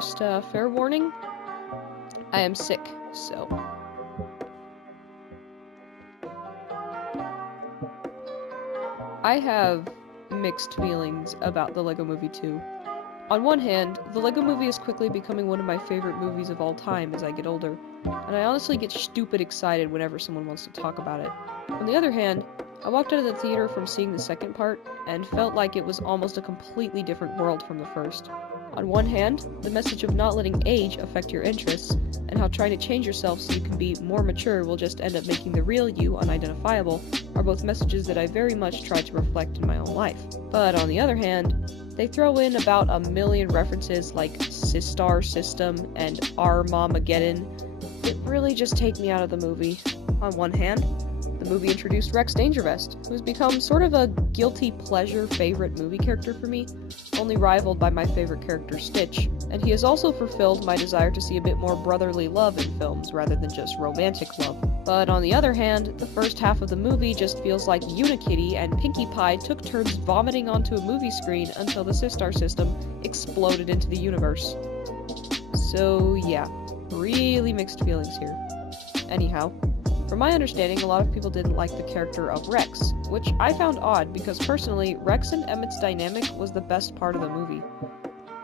Just a fair warning, I am sick, so... I have mixed feelings about the LEGO Movie 2. On one hand, the LEGO Movie is quickly becoming one of my favorite movies of all time as I get older, and I honestly get stupid excited whenever someone wants to talk about it. On the other hand, I walked out of the theater from seeing the second part, and felt like it was almost a completely different world from the first. On one hand, the message of not letting age affect your interests, and how trying to change yourself so you can be more mature will just end up making the real you unidentifiable, are both messages that I very much try to reflect in my own life. But on the other hand, they throw in about a million references like Sistar System and Armageddon that really just take me out of the movie. On one hand, the movie introduced Rex Dangervest, who has become sort of a guilty pleasure favorite movie character for me, only rivaled by my favorite character Stitch, and he has also fulfilled my desire to see a bit more brotherly love in films rather than just romantic love. But on the other hand, the first half of the movie just feels like Unikitty and Pinkie Pie took turns vomiting onto a movie screen until the Sistar System exploded into the universe. So yeah, really mixed feelings here. Anyhow, from my understanding, a lot of people didn't like the character of Rex, which I found odd because personally, Rex and Emmett's dynamic was the best part of the movie.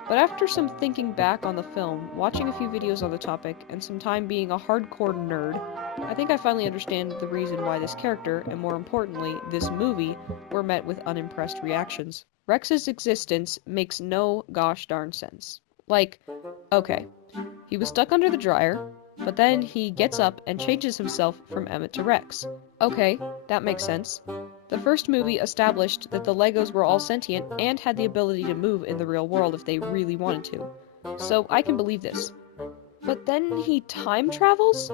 But after some thinking back on the film, watching a few videos on the topic, and some time being a hardcore nerd, I think I finally understand the reason why this character, and more importantly, this movie, were met with unimpressed reactions. Rex's existence makes no gosh darn sense. Like, okay, he was stuck under the dryer, but then he gets up and changes himself from Emmett to Rex. Okay, that makes sense. The first movie established that the Legos were all sentient and had the ability to move in the real world if they really wanted to. So I can believe this. But then he time travels?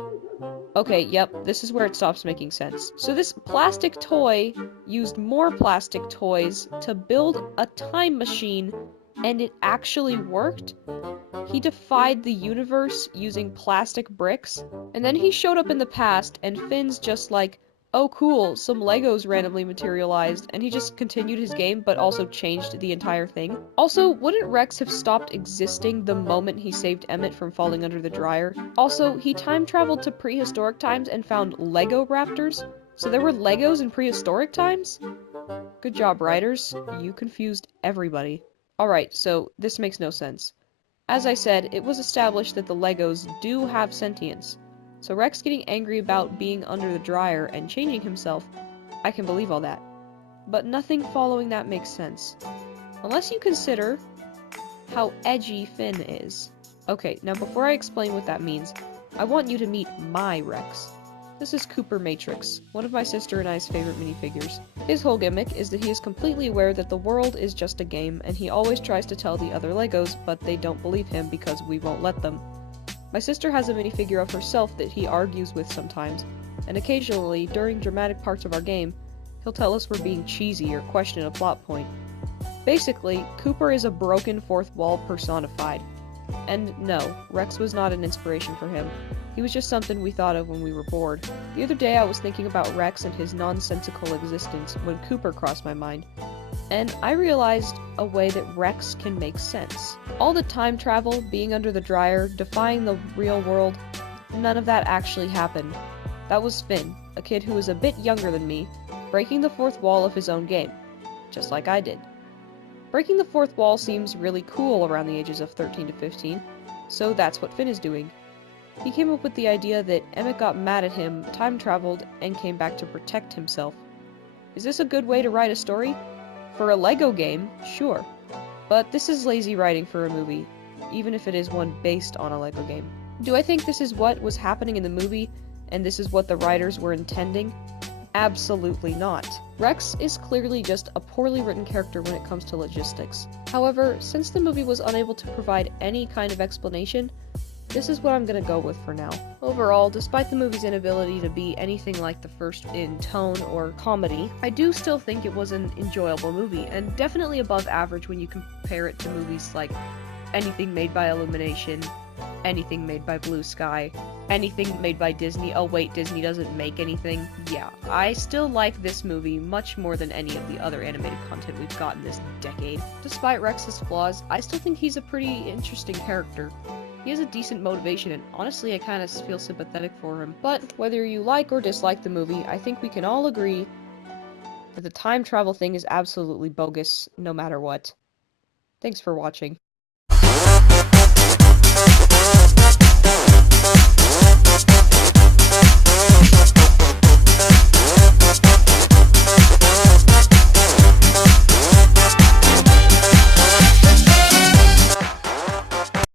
Okay, yep, this is where it stops making sense. So this plastic toy used more plastic toys to build a time machine, and it actually worked? He defied the universe using plastic bricks, and then he showed up in the past, and Finn's just like, oh cool, some Legos randomly materialized, and he just continued his game, but also changed the entire thing. Also, wouldn't Rex have stopped existing the moment he saved Emmett from falling under the dryer? Also, he time traveled to prehistoric times and found Lego raptors, so there were Legos in prehistoric times? Good job, writers. You confused everybody. Alright, so this makes no sense. As I said, it was established that the Legos do have sentience, so Rex getting angry about being under the dryer and changing himself, I can believe all that. But nothing following that makes sense. Unless you consider how edgy Finn is. Okay, now before I explain what that means, I want you to meet my Rex. This is Cooper Matrix, one of my sister and I's favorite minifigures. His whole gimmick is that he is completely aware that the world is just a game, and he always tries to tell the other Legos, but they don't believe him because we won't let them. My sister has a minifigure of herself that he argues with sometimes, and occasionally, during dramatic parts of our game, he'll tell us we're being cheesy or question a plot point. Basically, Cooper is a broken fourth wall personified. And no, Rex was not an inspiration for him. He was just something we thought of when we were bored. The other day I was thinking about Rex and his nonsensical existence when Cooper crossed my mind, and I realized a way that Rex can make sense. All the time travel, being under the dryer, defying the real world, none of that actually happened. That was Finn, a kid who was a bit younger than me, breaking the fourth wall of his own game, just like I did. Breaking the fourth wall seems really cool around the ages of 13 to 15, so that's what Finn is doing. He came up with the idea that Emmett got mad at him, time traveled, and came back to protect himself. Is this a good way to write a story? For a Lego game, sure. But this is lazy writing for a movie, even if it is one based on a Lego game. Do I think this is what was happening in the movie, and this is what the writers were intending? Absolutely not. Rex is clearly just a poorly written character when it comes to logistics. However, since the movie was unable to provide any kind of explanation, this is what I'm gonna go with for now. Overall, despite the movie's inability to be anything like the first in tone or comedy, I do still think it was an enjoyable movie, and definitely above average when you compare it to movies like anything made by Illumination, anything made by Blue Sky, anything made by Disney. Oh wait, Disney doesn't make anything. Yeah, I still like this movie much more than any of the other animated content we've gotten this decade. Despite Rex's flaws, I still think he's a pretty interesting character. He has a decent motivation, and honestly I kinda feel sympathetic for him. But whether you like or dislike the movie, I think we can all agree that the time travel thing is absolutely bogus, no matter what. Thanks for watching.